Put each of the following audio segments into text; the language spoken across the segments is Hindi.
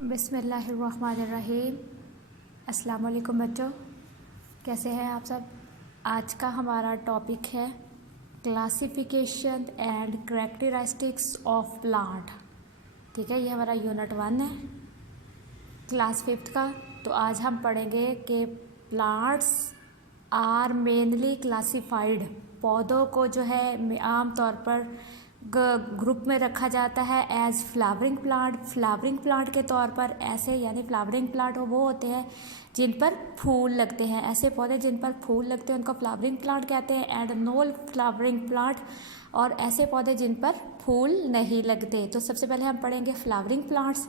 बिस्मिल्लाहिर्रहमानिर्रहीम। अस्सलाम वालेकुम बच्चों, कैसे हैं आप सब। आज का हमारा टॉपिक है classification and characteristics of plant. ठीक है, ये हमारा यूनिट 1 है, क्लास 5 का। तो आज हम पढ़ेंगे कि प्लांट्स आर मेनली क्लासिफाइड। पौधों को जो है आम तौर पर ग्रुप में रखा जाता है as flowering plant. Flowering plant के तौर पर ऐसे, यानी फ्लावरिंग प्लांट वो होते हैं जिन पर फूल लगते हैं। ऐसे पौधे जिन पर फूल लगते हैं उनको फ्लावरिंग प्लांट कहते हैं। एंड नॉन फ्लावरिंग प्लांट, और ऐसे पौधे जिन पर फूल नहीं लगते। तो सबसे पहले हम पढ़ेंगे फ्लावरिंग प्लांट्स,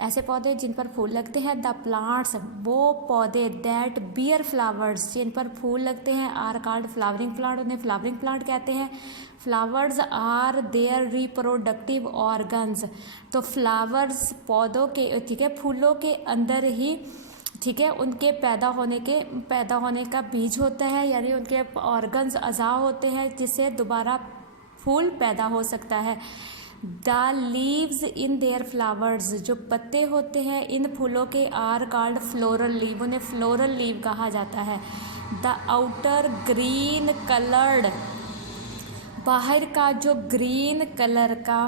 ऐसे पौधे जिन पर फूल लगते हैं। द प्लांट्स, वो पौधे दैट बियर फ्लावर्स, जिन पर फूल लगते हैं, आर कॉल्ड फ्लावरिंग प्लांट, उन्हें फ्लावरिंग प्लांट कहते हैं। Flowers are their reproductive organs. तो फ्लावर्स पौधों के, ठीक है, फूलों के अंदर ही, ठीक है, उनके पैदा होने का बीज होता है, यानी उनके ऑर्गन्स अज़ा होते हैं जिससे दोबारा फूल पैदा हो सकता है। The leaves in their flowers, जो पत्ते होते हैं इन फूलों के, आर कॉल्ड फ्लोरल लीव, उन्हें फ्लोरल लीव कहा जाता है। द आउटर ग्रीन कलर्ड, बाहर का जो ग्रीन कलर का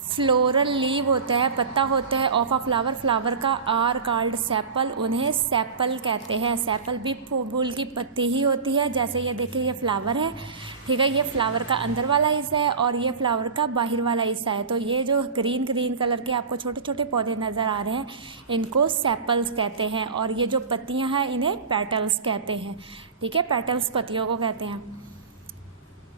फ्लोरल लीव होता है, पत्ता होता है ऑफ अ फ्लावर, फ्लावर का, आर कॉल्ड सेपल, उन्हें सेपल कहते हैं। सेपल भी फूल की पत्ती ही होती है। जैसे ये देखिए, ये फ्लावर है, ठीक है, ये फ्लावर का अंदर वाला हिस्सा है और ये फ्लावर का बाहर वाला हिस्सा है। तो ये जो ग्रीन ग्रीन कलर के आपको छोटे छोटे पौधे नज़र आ रहे हैं, इनको सेपल्स कहते हैं। और ये जो पत्तियां हैं इन्हें पेटल्स कहते हैं। ठीक है, पेटल्स पत्तियों को कहते हैं।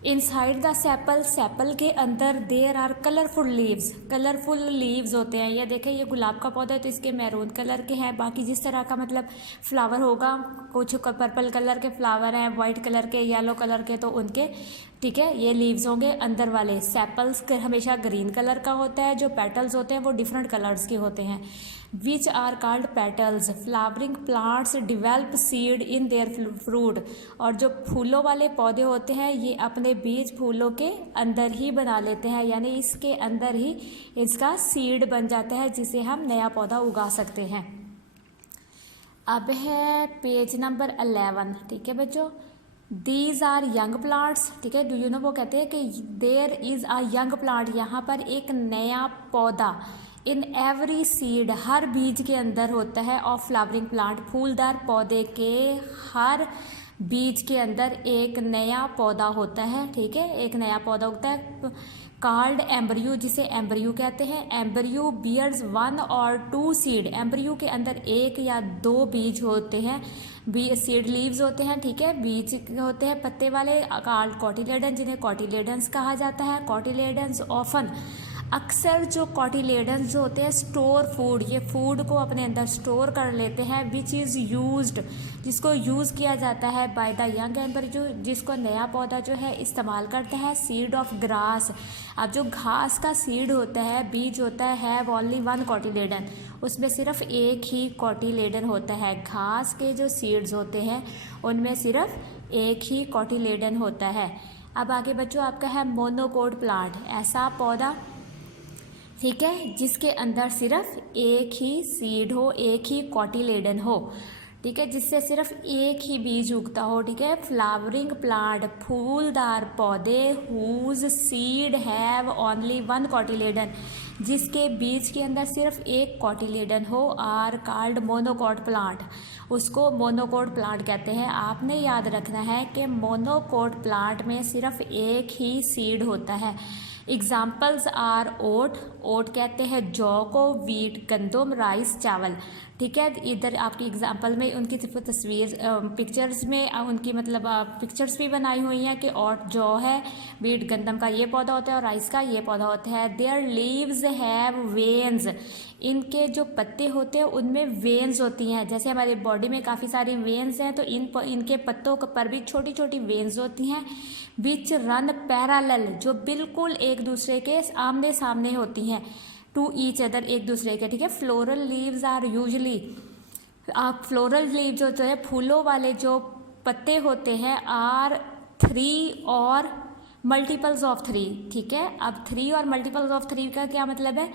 इनसाइड द सेपल, सेपल के अंदर there are colourful leaves, colourful leaves होते हैं। ये देखें, ये गुलाब का पौधा है तो इसके मैरून कलर के हैं। बाकी जिस तरह का मतलब फ्लावर होगा, कुछ पर्पल कलर के फ्लावर हैं, वाइट कलर के, येलो कलर के, तो उनके, ठीक है, ये लीव्स होंगे अंदर वाले। सेपल्स हमेशा ग्रीन कलर का होता है, जो पेटल्स होते हैं वो डिफरेंट कलर्स के होते हैं। Which are called petals. Flowering plants develop seed in their fruit, और जो फूलों वाले पौधे होते हैं ये अपने बीज फूलों के अंदर ही बना लेते हैं, यानी इसके अंदर ही इसका सीड बन जाता है जिसे हम नया पौधा उगा सकते हैं। अब है पेज नंबर 11। ठीक है बच्चों, दीज आर यंग प्लांट्स। ठीक है, डू यू नो, वो कहते हैं कि there is a young plant, यहाँ पर एक नया पौधा। इन एवरी सीड, हर बीज के अंदर होता है, ऑफ फ्लावरिंग प्लांट, फूलदार पौधे के हर बीज के अंदर एक नया पौधा होता है। ठीक है, एक नया पौधा होता है, कॉल्ड एम्ब्रियो, जिसे एम्ब्रियो कहते हैं। एम्ब्रियो बियर्स 1 और 2 सीड, एम्ब्रियो के अंदर 1 या 2 बीज होते हैं, सीड लीव्स होते हैं। ठीक है, बीज होते हैं पत्ते वाले, कॉल्ड कॉटिलेडन, जिन्हें कॉटिलेडन्स कहा जाता है। कॉटिलेडन्स ऑफन, अक्सर जो कॉटिलेडन्स जो होते हैं स्टोर फूड, ये फूड को अपने अंदर स्टोर कर लेते हैं। विच इज़ यूज्ड, जिसको यूज़ किया जाता है बाय द यंग एम्ब्रियो, जिसको नया पौधा जो है इस्तेमाल करता है। सीड ऑफ ग्रास, अब जो घास का सीड होता है, बीज होता है ओनली 1 कॉटिलेडन, उसमें सिर्फ एक ही कॉटिलेडन होता है। घास के जो सीड्स होते हैं उनमें सिर्फ एक ही कॉटिलेडन होता है। अब आगे बच्चों आपका है मोनोकोट प्लांट, ऐसा पौधा, ठीक है, जिसके अंदर सिर्फ एक ही सीड हो, एक ही कॉटिलेडन हो, ठीक है, जिससे सिर्फ एक ही बीज उगता हो। ठीक है, फ्लावरिंग प्लांट, फूलदार पौधे, whose seed have only 1 cotyledon, जिसके बीज के अंदर सिर्फ एक कॉटिलेडन हो, आर कॉल्ड मोनोकोट प्लांट, उसको मोनोकोट प्लांट कहते हैं। आपने याद रखना है कि मोनोकोट प्लांट में सिर्फ एक ही सीड होता है। एग्जाम्पल्स आर ओट, ओट कहते हैं जौ को, वीट गंदम, राइस चावल। ठीक है, इधर आपकी एग्जाम्पल में उनकी तस्वीर, पिक्चर्स में उनकी मतलब पिक्चर्स भी बनाई हुई हैं कि ओट जौ है, वीट गंदम का ये पौधा होता है और राइस का ये पौधा होता है। देयर लीव्स हैव वेन्स, इनके जो पत्ते होते हैं उनमें वेन्स होती हैं। जैसे हमारी बॉडी में काफ़ी सारी वेन्स हैं, तो इनके पत्तों पर भी छोटी छोटी वेन्स होती हैं। विच रन पैरालल, जो बिल्कुल एक दूसरे के आमने सामने होती हैं, टू ईच अदर, एक दूसरे के। ठीक है, फ्लोरल लीव्स आर यूजली, आप फ्लोरल लीव जो है फूलों वाले जो पत्ते होते हैं, आर 3 और मल्टीपल्स ऑफ 3। ठीक है, अब 3 और मल्टीपल्स ऑफ 3 का क्या मतलब है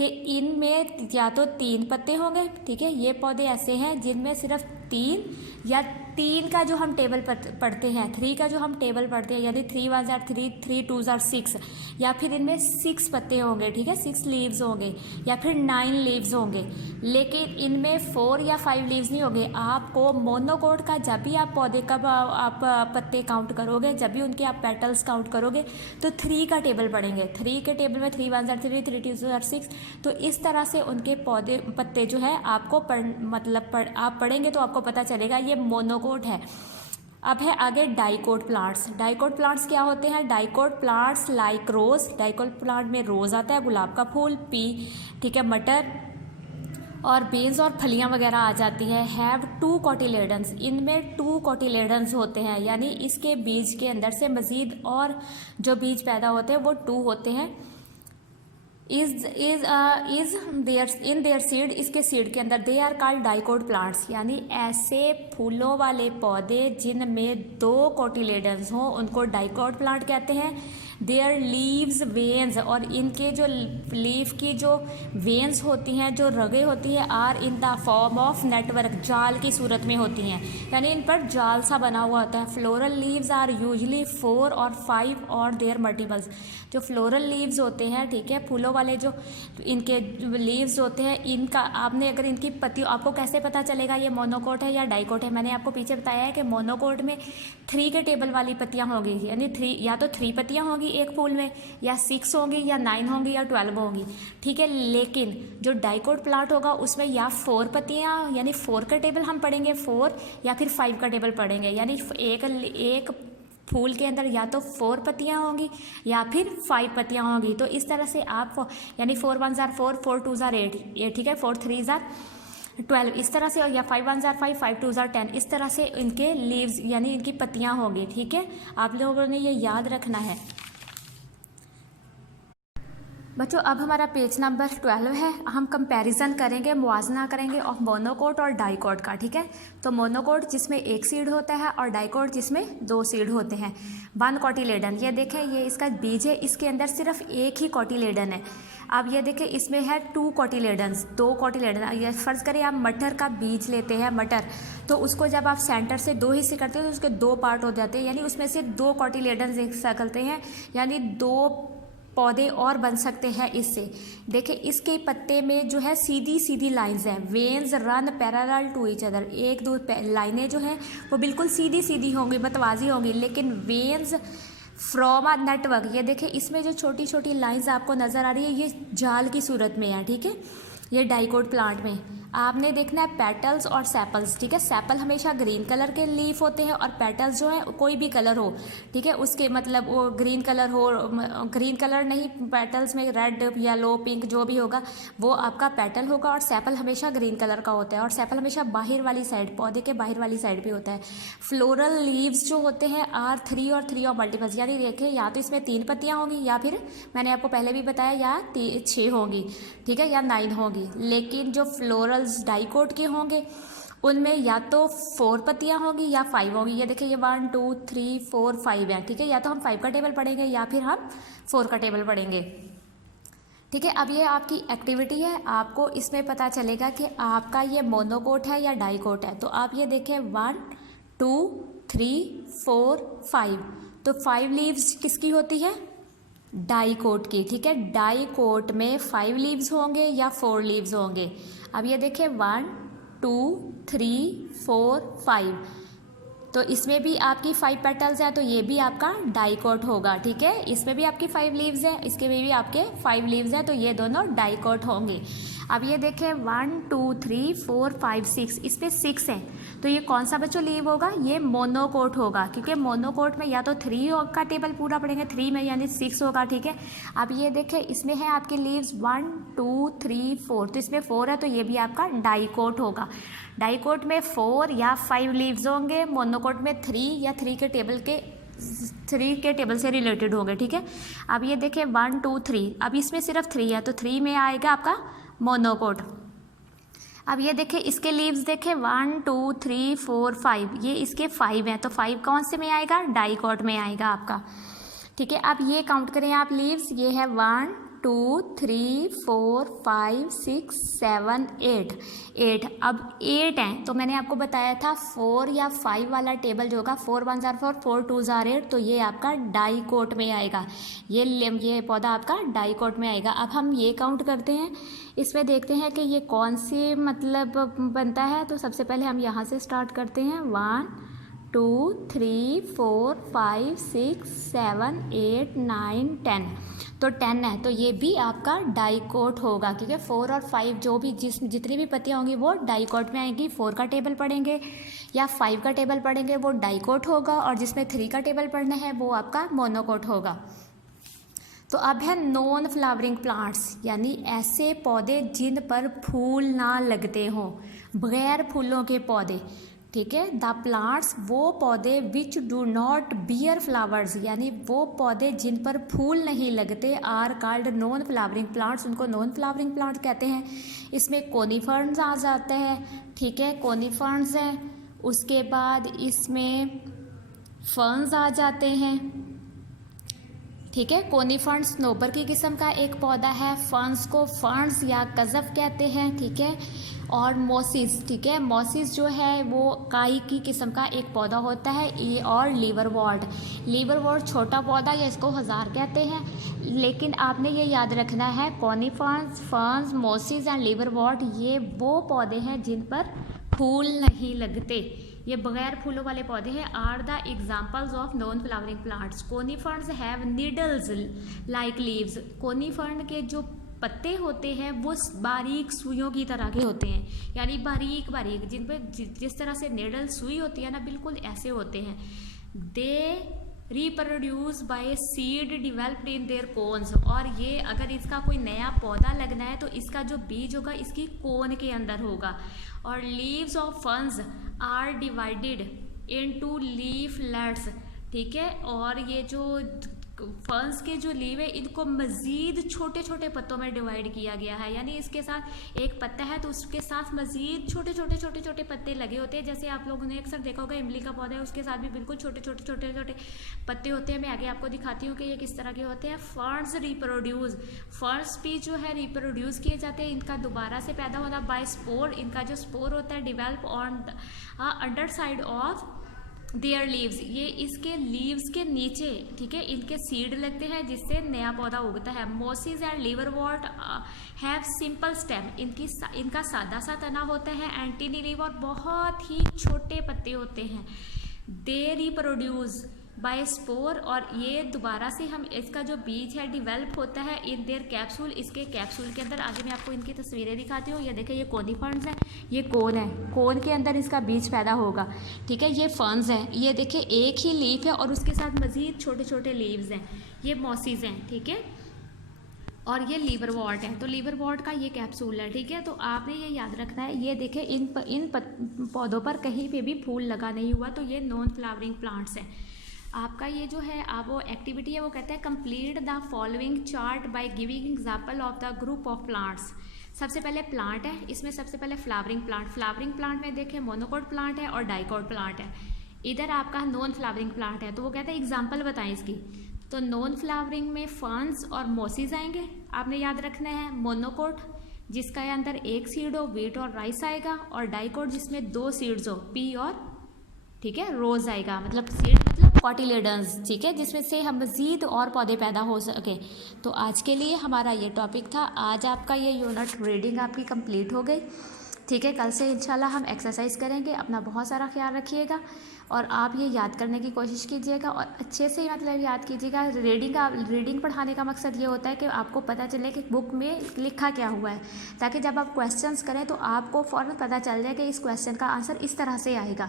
कि इनमें या तो 3 पत्ते होंगे, ठीक है। ये पौधे ऐसे हैं जिनमें सिर्फ 3 या 3 का जो हम टेबल पढ़ते हैं, 3 का जो हम टेबल पढ़ते हैं, यानी 3 1 जार 3, 3 2 जार 6, या फिर इनमें 6 पत्ते होंगे, ठीक है, 6 लीव्स होंगे, या फिर 9 लीव्स होंगे। लेकिन इनमें 4 या 5 लीव्स नहीं होंगे। आपको मोनोकोट का जब भी आप पौधे का आप पत्ते काउंट करोगे, जब भी उनके आप पेटल्स काउंट करोगे, तो 3 का टेबल पढ़ेंगे। 3 के टेबल में 3 1 जार 3, 3 2 जार 6। तो इस तरह से उनके पत्ते जो है आपको आप पढ़ेंगे तो आपको पता चलेगा ये मोनोकोट है। अब है आगे डाइकोट प्लांट्स। डाइकोट प्लांट्स क्या होते हैं? डाइकोट प्लांट्स लाइक रोज, डाइकोट प्लांट में रोज आता है, गुलाब का फूल, ठीक है, मटर और बीन्स और फलियां वगैरह आ जाती है। हैव 2 कोटिलेडन्स, इनमें 2 कोटिलेडन्स होते हैं, यानी इसके बीज के अंदर से मज़ीद और जो बीज पैदा होते हैं वो 2 होते हैं। Is there in their seed, इसके सीड के अंदर। They are called dicot plants, यानी ऐसे फूलों वाले पौधे जिनमें 2 कोटिलेडन्स हों उनको डाइकोट प्लांट कहते हैं। देयर लीव्स वेन्स, और इनके जो लीफ की जो वेन्स होती हैं, जो रगें होती हैं, are in the form of network, जाल की सूरत में होती हैं, यानी इन पर जाल सा बना हुआ होता है। फ्लोरल लीव्स आर यूजली 4 और 5 और देयर मल्टीपल्स। जो फ्लोरल लीव्स होते हैं, ठीक है, फूलों वाले जो इनके लीव्स होते हैं, इनका आपने अगर इनकी पत्ती, आपको कैसे पता चलेगा ये मोनोकोट है या डाइकोट है? मैंने आपको पीछे बताया है कि मोनोकोट में 3 के टेबल वाली पत्तियां होंगी, यानी 3 या तो 3 पत्तियां होंगी एक फूल में, या 6 होंगी, या 9 होंगी, या 12 होंगी, ठीक है। लेकिन जो डाइकोट प्लांट होगा उसमें या 4 पत्तियां, यानी 4 का टेबल हम पढ़ेंगे 4, या फिर 5 का टेबल पढ़ेंगे, यानी एक फूल के अंदर या तो 4 पत्तियां होंगी या फिर 5 पत्तियां होंगी। तो इस तरह से आप, यानी 4 1 जार 4, 4 2 जार 8, ये ठीक है, 4 3 जार 12, इस तरह से, या 5 1 जार 5, 5 2 जार 10, इस तरह से इनके लीव्स यानी इनकी पत्तियां होंगी, ठीक है। आप लोगों ने ये याद रखना है बच्चों। अब हमारा पेज नंबर 12 है। हम कंपैरिजन करेंगे, मुआजना करेंगे ऑफ मोनोकोट और डाइकोट का, ठीक है। तो मोनोकोट जिसमें 1 सीड होता है और डाइकोट जिसमें 2 सीड होते हैं। 1 कोटिलेडन, ये देखें, ये इसका बीज है, इसके अंदर सिर्फ 1 ही कोटिलेडन है। अब ये देखें, इसमें है 2 कोटिलेडन्स, 2 कोटिलेडन। ये फ़र्ज़ करें आप मटर का बीज लेते हैं, मटर, तो उसको जब आप सेंटर से 2 हिस्से करते हो तो उसके 2 पार्ट हो जाते हैं, यानी उसमें से 2 कोटिलेडन्स निकलते हैं, यानी 2 पौधे और बन सकते हैं इससे। देखिए इसके पत्ते में जो है सीधी सीधी लाइंस हैं, veins run parallel to each other, 1-2 लाइनें जो हैं वो बिल्कुल सीधी सीधी होंगी, मतवाजी होंगी, लेकिन वेन्स फ्रॉम अ नेटवर्क, ये देखिए इसमें जो छोटी छोटी लाइंस आपको नज़र आ रही है ये जाल की सूरत में है, ठीक है। ये डाइकोट प्लांट में आपने देखना है पेटल्स और सेपल्स, ठीक है। सेपल हमेशा ग्रीन कलर के लीफ होते हैं और पेटल्स जो है कोई भी कलर हो, ठीक है, उसके मतलब वो ग्रीन कलर हो, ग्रीन कलर नहीं, पेटल्स में रेड येलो पिंक जो भी होगा वो आपका पेटल होगा, और सेपल हमेशा ग्रीन कलर का होता है, और सेपल हमेशा बाहर वाली साइड, पौधे के बाहर वाली साइड पे होता है। फ्लोरल लीव्स जो होते हैं आर 3 और 3 और मल्टीपल्स, यानी देखिए या तो इसमें 3 पत्तियाँ होंगी या फिर मैंने आपको पहले भी बताया या 6 होंगी, ठीक है, या 9 होंगी। लेकिन जो फ्लोरल डाइकोट के होंगे उनमें या तो 4 पत्तियां होंगी या 5 होंगी। ये देखिए ये 1 2 3 4 5 है, ठीक है, या तो हम 5 का टेबल पढ़ेंगे या फिर हम 4 का टेबल पढ़ेंगे, ठीक है। अब ये आपकी एक्टिविटी है, आपको इसमें पता चलेगा कि आपका ये मोनोकोट है या डाइकोट है। तो आप ये देखें 1 2 3 4 5, तो 5 लीव्स किसकी होती है? डाइकोट की, ठीक है। डाइकोट में 5 लीव्स होंगे या 4 लीव्स होंगे। अब ये देखिए 1 2 3 4 5, तो इसमें भी आपकी 5 पेटल्स हैं, तो ये भी आपका डाइकोट होगा, ठीक है। इसमें भी आपकी 5 लीव्स हैं, इसके में भी आपके 5 लीव्स हैं, तो ये दोनों डाइकोट होंगे। अब ये देखें 1 2 3 4 5 6, इस पर 6 हैं, तो ये कौन सा बच्चों लीव होगा? ये मोनोकोट होगा, क्योंकि मोनोकोट में या तो 3 का टेबल पूरा पढ़ेंगे, 3 में यानी 6 होगा, ठीक है। अब ये देखें इसमें है आपके लीव्स 1 2 3 4, तो इसमें 4 है, तो ये भी आपका डाइकोट होगा। डाइकोट में 4 या 5 लीव्स होंगे, मोनोकोट में 3 या 3 के टेबल से रिलेटेड होंगे, ठीक है। अब ये देखें 1 2 3, अब इसमें सिर्फ 3 है, तो 3 में आएगा आपका मोनोकोट। अब ये देखें इसके लीव्स देखें 1 2 3 4 5, ये इसके 5 हैं, तो 5 कौन से में आएगा? डाइकोट में आएगा आपका, ठीक है। अब ये काउंट करें आप लीव्स, ये है 1 2 3 4 5 6 7 8 8। अब 8 हैं तो मैंने आपको बताया था 4 या 5 वाला टेबल जो होगा 4 1 जार 4 4 2 जार 8, तो ये आपका डाइकोट में आएगा। ये पौधा आपका डाइकोट में आएगा। अब हम ये काउंट करते हैं, इसमें देखते हैं कि ये कौन सी मतलब बनता है। तो सबसे पहले हम यहाँ से स्टार्ट करते हैं 1 2 3 4 5 6 7 8 9 10। तो 10 है तो ये भी आपका डाइकोट होगा, क्योंकि 4 और 5 जो भी जितनी भी पत्तियाँ होंगी वो डाइकोट में आएंगी। 4 का टेबल पढ़ेंगे या 5 का टेबल पढ़ेंगे वो डाइकोट होगा, और जिसमें 3 का टेबल पढ़ना है वो आपका मोनोकोट होगा। तो अब है नॉन फ्लावरिंग प्लांट्स, यानी ऐसे पौधे जिन पर फूल ना लगते हों, बगैर फूलों के पौधे। ठीक है, द प्लांट्स वो पौधे which do not bear flowers, यानी वो पौधे जिन पर फूल नहीं लगते, are called non flowering plants, उनको नॉन फ्लावरिंग प्लांट कहते हैं। इसमें कोनिफर्स आ जाते हैं। ठीक है, कोनिफर्स हैं। उसके बाद इसमें फर्न्स आ जाते हैं। ठीक है, कोनिफर्स स्नोबर की किस्म का एक पौधा है। फर्न्स को फर्न्स या कज़फ कहते हैं। ठीक है, और मोसिस, ठीक है, मोसिस जो है वो काई की किस्म का एक पौधा होता है। ये और लीवरवॉर्ट छोटा पौधा या इसको हजार कहते हैं। लेकिन आपने ये याद रखना है, कोनिफर्स, फर्न्स, मोसिस एंड लीवरवॉर्ट ये वो पौधे हैं जिन पर फूल नहीं लगते, ये बगैर फूलों वाले पौधे हैं। Are the examples of non flowering plants. Conifers have needles like leaves. Conifers के जो पत्ते होते हैं वो बारीक सुइयों की तरह के होते हैं, यानी बारीक बारीक, जिन पे जिस तरह से नीडल सुई होती है ना, बिल्कुल ऐसे होते हैं। They reproduce by seed developed in their cones. और ये अगर इसका कोई नया पौधा लगना है तो इसका जो बीज होगा इसकी कोन के अंदर होगा। और leaves of ferns are divided into leaflets. ठीक है, और ये जो फर्न्स के जो लीव है इनको मज़ीद छोटे छोटे पत्तों में डिवाइड किया गया है, यानी इसके साथ एक पत्ता है तो उसके साथ मज़ीद छोटे छोटे पत्ते लगे होते हैं। जैसे आप लोगों ने अक्सर देखा होगा इमली का पौधा है, उसके साथ भी बिल्कुल छोटे छोटे पत्ते होते हैं। मैं आगे आपको दिखाती हूँ कि ये किस तरह के होते हैं। फर्न्स रिप्रोड्यूस, फर्न्स भी जो है रिप्रोड्यूस किए जाते हैं, इनका दोबारा से पैदा होना बाय स्पोर। इनका जो स्पोर होता है develop on under side of their leaves, ये इसके लीव्स के नीचे, ठीक है, इनके सीड लगते हैं जिससे नया पौधा उगता है। मोसिस एंड लीवरवॉर्ट हैव सिंपल स्टेम, इनका सादा सा तना होता है। एंटीनी लीव, और बहुत ही छोटे पत्ते होते हैं। दे रिप्रोड्यूस बाय स्पोर, और ये दोबारा से हम इसका जो बीज है डिवेल्प होता है इन देयर कैप्सूल, इसके कैप्सूल के अंदर। आगे मैं आपको इनकी तस्वीरें दिखाती हूँ। ये देखिए, ये कोनिफर्न्स है, ये कोन है, कोन के अंदर इसका बीज पैदा होगा। ठीक है, ये फर्न्स है, ये देखिए एक ही लीफ है और उसके साथ मज़ीद छोटे छोटे लीव्स हैं। ये मॉसिस हैं। ठीक है, और ये लीवरवॉर्ट है, तो लीवरवॉर्ट का ये कैप्सूल है। ठीक है, तो आपने ये याद रखना है। ये देखें, इन पौधों पर कहीं पे भी फूल लगा नहीं हुआ, तो ये नॉन फ्लावरिंग प्लांट्स हैं। आपका ये जो है आप वो एक्टिविटी है वो कहते हैं complete the following chart by giving example of the group of plants. सबसे पहले प्लांट है, इसमें सबसे पहले फ्लावरिंग प्लांट में देखें मोनोकोट प्लांट है और डाइकोट प्लांट है। इधर आपका नॉन फ्लावरिंग प्लांट है, तो वो कहते हैं एग्जाम्पल बताएं इसकी। तो नॉन फ्लावरिंग में फर्न्स और मोसिस आएंगे, आपने याद रखना है। मोनोकोट जिसका अंदर एक सीड हो, व्हीट और राइस आएगा, और डाइकोट जिसमें 2 सीड्स हो, पी और, ठीक है, रोज आएगा, मतलब सीड मतलब कॉटिलेडन्स। ठीक है, जिसमें से हम मज़ीद और पौधे पैदा हो सके। तो आज के लिए हमारा ये टॉपिक था। आज आपका ये यूनिट रीडिंग आपकी कंप्लीट हो गई। ठीक है, कल से इंशाल्लाह हम एक्सरसाइज करेंगे। अपना बहुत सारा ख्याल रखिएगा और आप ये याद करने की कोशिश कीजिएगा और अच्छे से मतलब याद कीजिएगा। रीडिंग पढ़ाने का मकसद ये होता है कि आपको पता चले कि बुक में लिखा क्या हुआ है, ताकि जब आप क्वेश्चंस करें तो आपको फ़ौरन पता चल जाए कि इस क्वेश्चन का आंसर इस तरह से आएगा।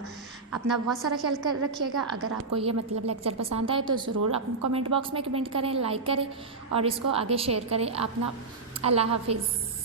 अपना बहुत सारा ख्याल रखिएगा। अगर आपको ये मतलब लेक्चर पसंद आए तो ज़रूर आप कमेंट बॉक्स में कमेंट करें, लाइक करें और इसको आगे शेयर करें। अपना अल्लाह हाफिज़।